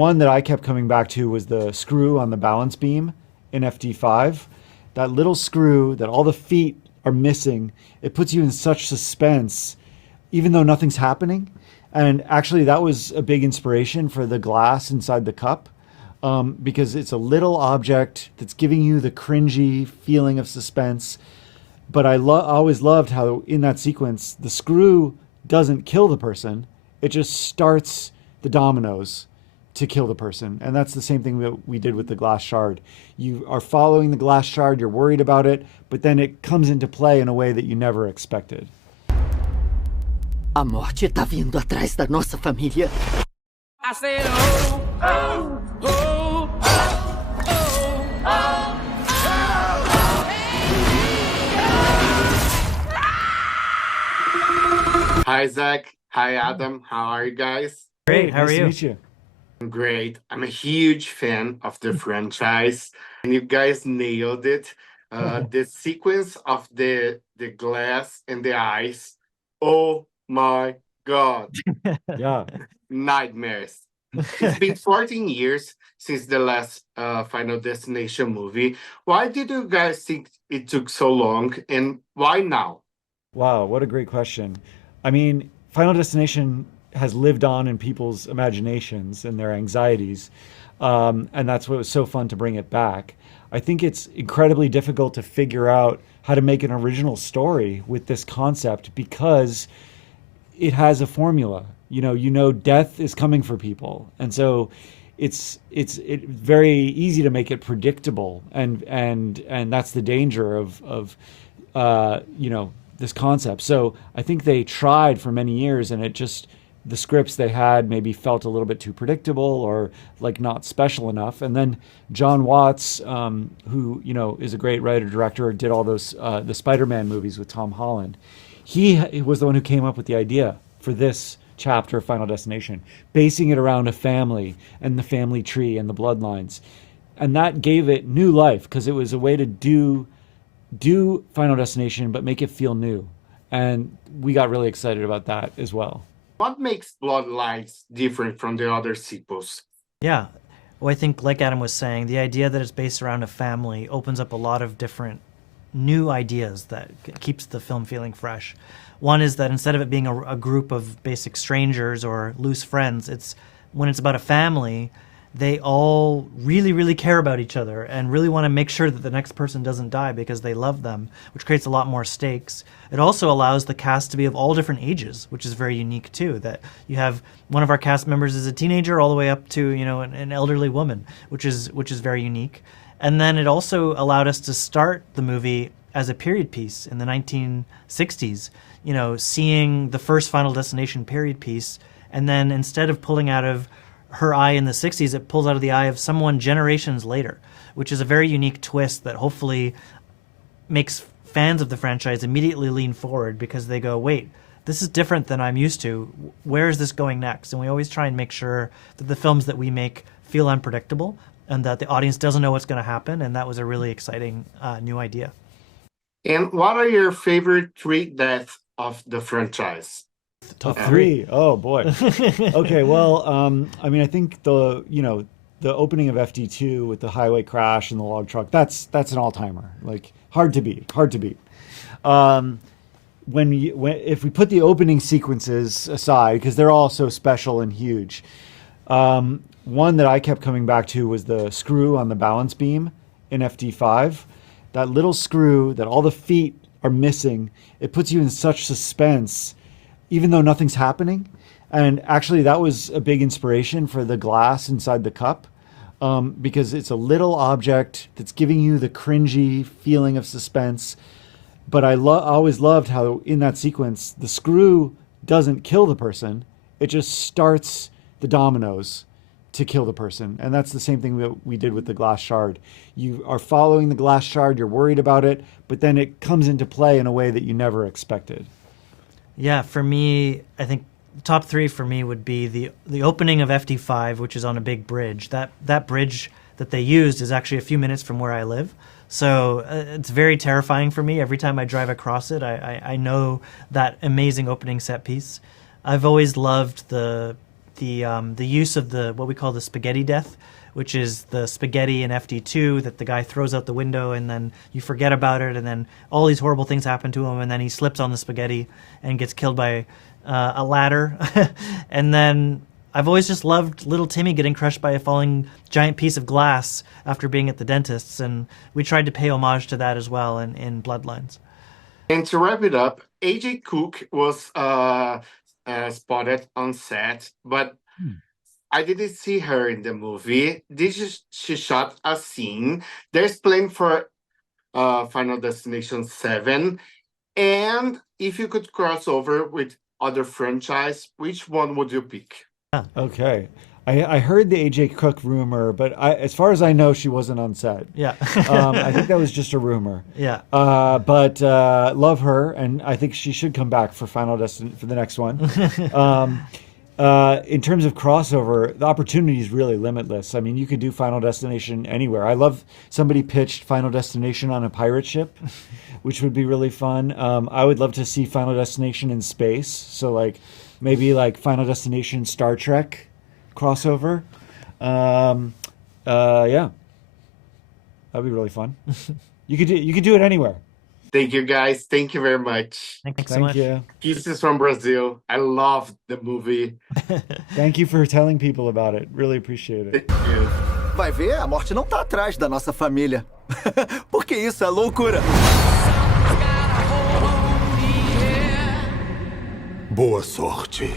One that I kept coming back to was the screw on the balance beam in FD5. That little screw that all the feet are missing, it puts you in such suspense, even though nothing's happening. And actually, that was a big inspiration for the glass inside the cup, because it's a little object that's giving you the cringy feeling of suspense. But always loved how in that sequence, the screw doesn't kill the person, it just starts the dominoes to kill the person. And that's the same thing that we did with the glass shard. You are following the glass shard, you're worried about it, but then it comes into play in a way that you never expected. A morte tá vindo atrás da nossa família. I said, oh, oh, oh, oh, oh, oh. Hi, Zach. Hi, Adam. How are you guys? Great. How are Nice you? to meet you. I'm great. I'm a huge fan of the franchise, and you guys nailed it. The sequence of the glass and the eyes. Oh my God. Yeah. Nightmares. It's been 14 years since the last Final Destination movie. Why did you guys think it took so long, and why now? Wow, what a great question. I mean, Final Destination has lived on in people's imaginations and their anxieties. And that's what was so fun to bring it back. I think it's incredibly difficult to figure out how to make an original story with this concept because it has a formula. Death is coming for people. And so it's very easy to make it predictable. And that's the danger of this concept. So I think they tried for many years and the scripts they had maybe felt a little bit too predictable or like not special enough. And then John Watts, who is a great writer director, did all those the Spider-Man movies with Tom Holland. He was the one who came up with the idea for this chapter of Final Destination, basing it around a family and the family tree and the bloodlines, and that gave it new life because it was a way to do Final Destination but make it feel new, and we got really excited about that as well. What makes Bloodlines different from the other sequels? Yeah. Well, I think, like Adam was saying, the idea that it's based around a family opens up a lot of different new ideas that keeps the film feeling fresh. One is that instead of it being a group of basic strangers or loose friends, when it's about a family, they all really, really care about each other and really want to make sure that the next person doesn't die because they love them, which creates a lot more stakes. It also allows the cast to be of all different ages, which is very unique too, that you have one of our cast members is a teenager all the way up to, an elderly woman, which is very unique. And then it also allowed us to start the movie as a period piece in the 1960s, seeing the first Final Destination period piece, and then instead of pulling out of her eye in the 60s, it pulls out of the eye of someone generations later, which is a very unique twist that hopefully makes fans of the franchise immediately lean forward because they go, wait, this is different than I'm used to. Where is this going next? And we always try and make sure that the films that we make feel unpredictable and that the audience doesn't know what's going to happen. And that was a really exciting new idea. And what are your favorite 3 deaths of the franchise? Top 3. Oh boy. Okay. Well, I think the opening of FD2 with the highway crash and the log truck, that's an all timer. Like hard to beat. If we put the opening sequences aside, because they're all so special and huge, one that I kept coming back to was the screw on the balance beam in FD5. That little screw that all the feet are missing, it puts you in such suspense, even though nothing's happening. And actually, that was a big inspiration for the glass inside the cup, because it's a little object that's giving you the cringy feeling of suspense. But I always loved how in that sequence, the screw doesn't kill the person, it just starts the dominoes to kill the person. And that's the same thing that we did with the glass shard. You are following the glass shard, you're worried about it, but then it comes into play in a way that you never expected. Yeah, for me, I think top 3 for me would be the opening of FD5, which is on a big bridge. That bridge that they used is actually a few minutes from where I live. So it's very terrifying for me. Every time I drive across it, I know that amazing opening set piece. I've always loved the the use of what we call the spaghetti death, which is the spaghetti in FD2 that the guy throws out the window and then you forget about it and then all these horrible things happen to him and then he slips on the spaghetti and gets killed by a ladder. And then I've always just loved little Timmy getting crushed by a falling giant piece of glass after being at the dentist's, and we tried to pay homage to that as well in Bloodlines. And to wrap it up, AJ Cook was spotted on set, but I didn't see her in the movie. She shot a scene. There's planned for Final Destination 7. And if you could cross over with other franchise, which one would you pick? Okay. I heard the AJ Cook rumor, but as far as I know, she wasn't on set. Yeah. I think that was just a rumor. Yeah. But love her, and I think she should come back for for the next one. In terms of crossover, the opportunity is really limitless. I mean, you could do Final Destination anywhere. I love somebody pitched Final Destination on a pirate ship, which would be really fun. I would love to see Final Destination in space. So like maybe like Final Destination Star Trek crossover. Yeah, that'd be really fun. You could do it anywhere. Thank you, guys. Thank you very much. Thanks so Thank much. you. Kisses from Brazil. I love the movie. Thank you for telling people about it. Really appreciate it. Thank you. Vai ver, a morte não tá atrás da nossa família. Porque isso é loucura. Gotta hold on, yeah. Boa sorte.